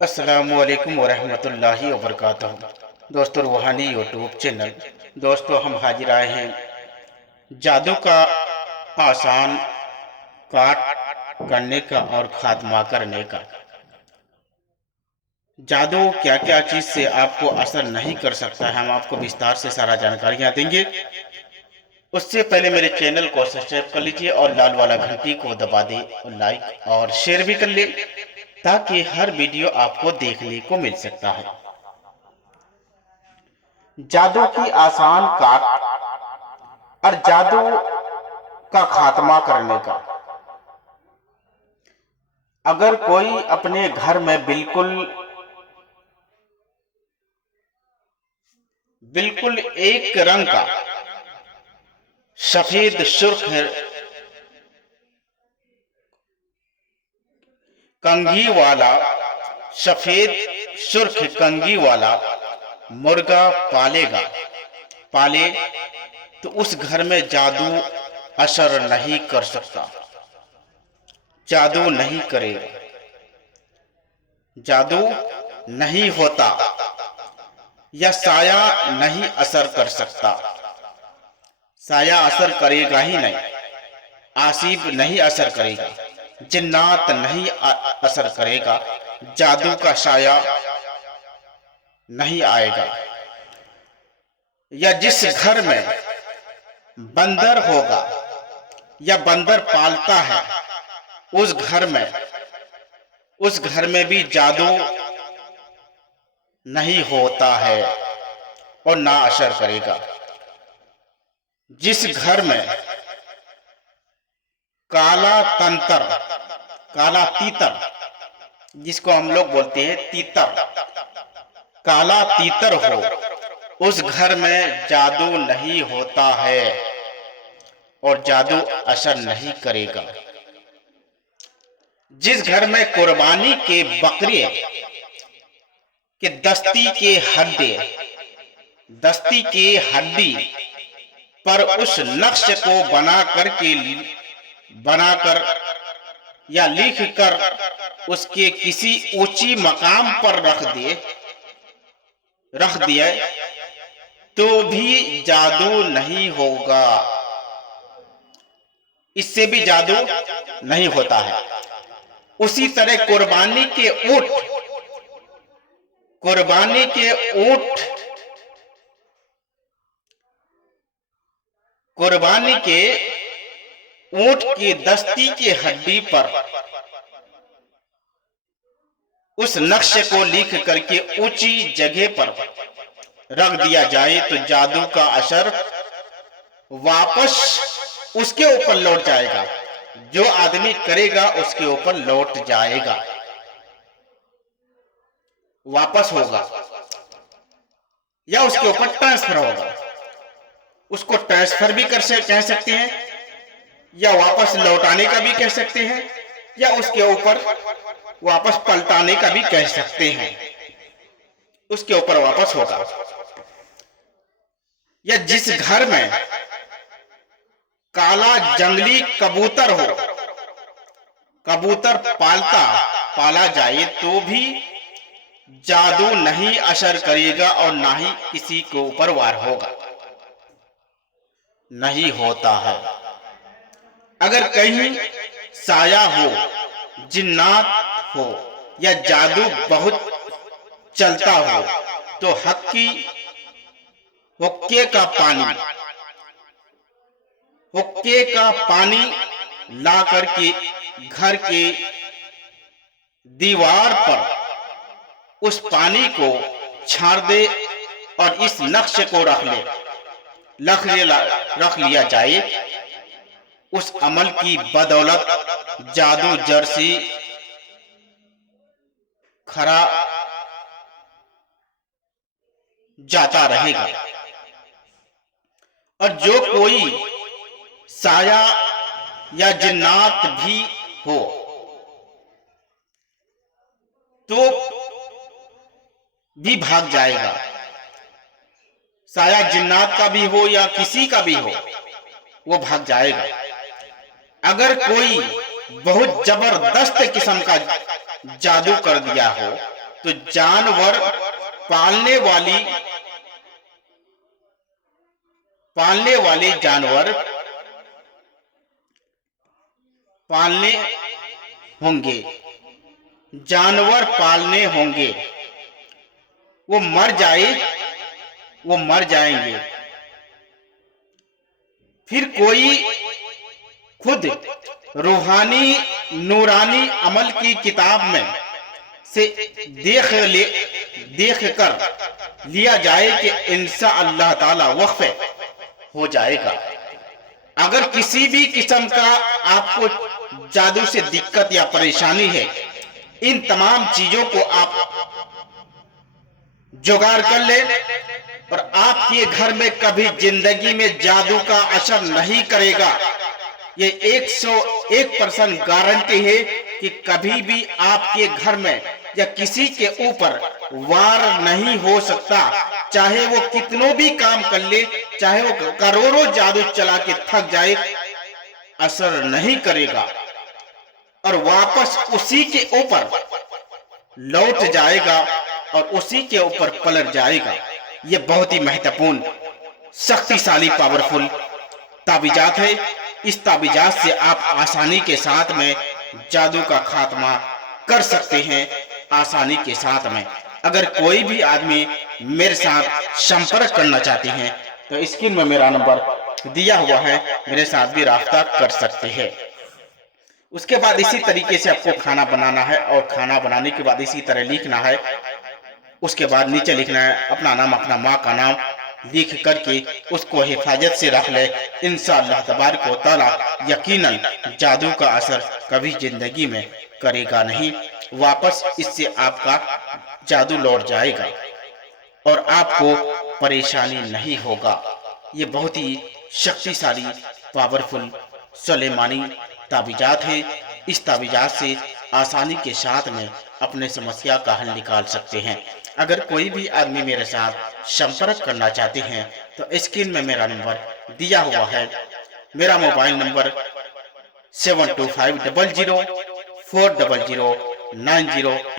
अस्सलामुअलैकुम वरहमतुल्लाहि वबरकातुहू। दोस्तों, रूहानी यूट्यूब चैनल। दोस्तों, हम हाजिर आए हैं जादू का आसान काट करने का और खात्मा करने का। जादू क्या क्या चीज से आपको असर नहीं कर सकता है, हम आपको विस्तार से सारा जानकारियां देंगे। उससे पहले मेरे चैनल को सब्सक्राइब कर लीजिए और लाल वाला घंटी को दबा दें और लाइक और शेयर भी कर ले, ताकि हर वीडियो आपको देखने को मिल सकता है। जादू की आसान काट और जादू का खात्मा करने का। अगर कोई अपने घर में बिल्कुल बिल्कुल एक रंग का सफेद सुर्ख कंघी वाला सफेद सुर्ख कंघी वाला मुर्गा पाले तो उस घर में जादू असर नहीं कर सकता, जादू नहीं करेगा, जादू नहीं होता, या साया नहीं असर कर सकता। साया असर करेगा ही नहीं, आसिफ नहीं असर करेगा, जिन्नात नहीं असर करेगा, जादू का साया नहीं आएगा। या जिस घर में बंदर होगा या बंदर पालता है, उस घर में भी जादू नहीं होता है और ना असर करेगा। जिस घर में काला तंत्र, काला तीतर, जिसको हम लोग बोलते हैं तीतर, काला तीतर हो, उस घर में जादू नहीं होता है और जादू असर नहीं करेगा। जिस घर में कुर्बानी के बकरे के दस्ती के हड्डी पर उस नक्श को बनाकर या लिख कर उसके किसी ऊंची मकाम पर रख दिया तो भी जादू नहीं होगा, इससे भी जादू नहीं होता है। उसी तरह कुर्बानी के ऊंट की दस्ती के हड्डी पर उस नक्शे को लिख करके ऊंची जगह पर रख दिया जाए तो जादू का असर वापस उसके ऊपर लौट जाएगा, जो आदमी करेगा उसके ऊपर लौट जाएगा, वापस होगा या उसके ऊपर ट्रांसफर होगा। उसको ट्रांसफर भी कह सकते हैं, या वापस लौटाने का भी कह सकते हैं, या उसके ऊपर वापस पलटाने का भी कह सकते हैं। उसके ऊपर वापस होगा। या जिस घर में काला जंगली कबूतर हो, कबूतर पाला जाए तो भी जादू नहीं असर करेगा और ना ही किसी के ऊपर वार होगा, नहीं होता है। अगर कहीं साया हो, जिन्नात हो या जादू बहुत चलता हो तो हुक्के का पानी ला करके घर के दीवार पर उस पानी को छाड़ दे और इस नक्शे को रख लिया जाए। उस अमल की बदौलत जादू जड़ से खरा जाता रहेगा। और जो कोई साया या जिन्नात भी हो तो भी भाग जाएगा। साया जिन्नात का भी हो या किसी का भी हो, वो भाग जाएगा। अगर कोई बहुत जबरदस्त किस्म का जादू कर दिया हो तो जानवर पालने वाले जानवर पालने होंगे, जानवर पालने होंगे, वो मर जाएंगे। फिर कोई खुद रूहानी नूरानी अमल की किताब में से देख कर लिया जाए कि इंसा अल्लाह ताला वक्फ हो जाएगा। अगर किसी भी किस्म का आपको जादू से दिक्कत या परेशानी है, इन तमाम चीजों को आप जुगाड़ कर ले और आपके घर में कभी जिंदगी में जादू का असर नहीं करेगा। ये 101% गारंटी है कि कभी भी आपके घर में या किसी के ऊपर वार नहीं हो सकता। चाहे वो कितनों भी काम कर ले, चाहे वो करोड़ों जादू चला के थक जाए, असर नहीं करेगा और वापस उसी के ऊपर लौट जाएगा और उसी के ऊपर पलट जाएगा। ये बहुत ही महत्वपूर्ण, शक्तिशाली, पावरफुल ताबीजात है। इस ताबीजात से आप आसानी के साथ में जादू का खात्मा कर सकते हैं, आसानी के साथ में। अगर कोई भी आदमी मेरे साथ संपर्क करना चाहते हैं तो स्क्रीन में मेरा नंबर दिया हुआ है, मेरे साथ भी राब्ता कर सकते हैं। उसके बाद इसी तरीके से आपको खाना बनाना है और खाना बनाने के बाद इसी तरह लिखना है। उसके बाद नीचे लिखना है अपना नाम, अपना माँ का नाम लिख करके उसको हिफाजत से रख ले। इंशाअल्लाह तबारक व तआला यकीनन जादू का असर कभी जिंदगी में करेगा नहीं। वापस इससे आपका जादू लौट जाएगा और आपको परेशानी नहीं होगा। ये बहुत ही शक्तिशाली, पावरफुल सुलेमानी ताबीजात है। इस ताबीजात से आसानी के साथ में अपने समस्या का हल निकाल सकते हैं। अगर कोई भी आदमी मेरे साथ संपर्क करना चाहते हैं तो स्क्रीन में मेरा नंबर दिया हुआ है। मेरा मोबाइल नंबर 7250040090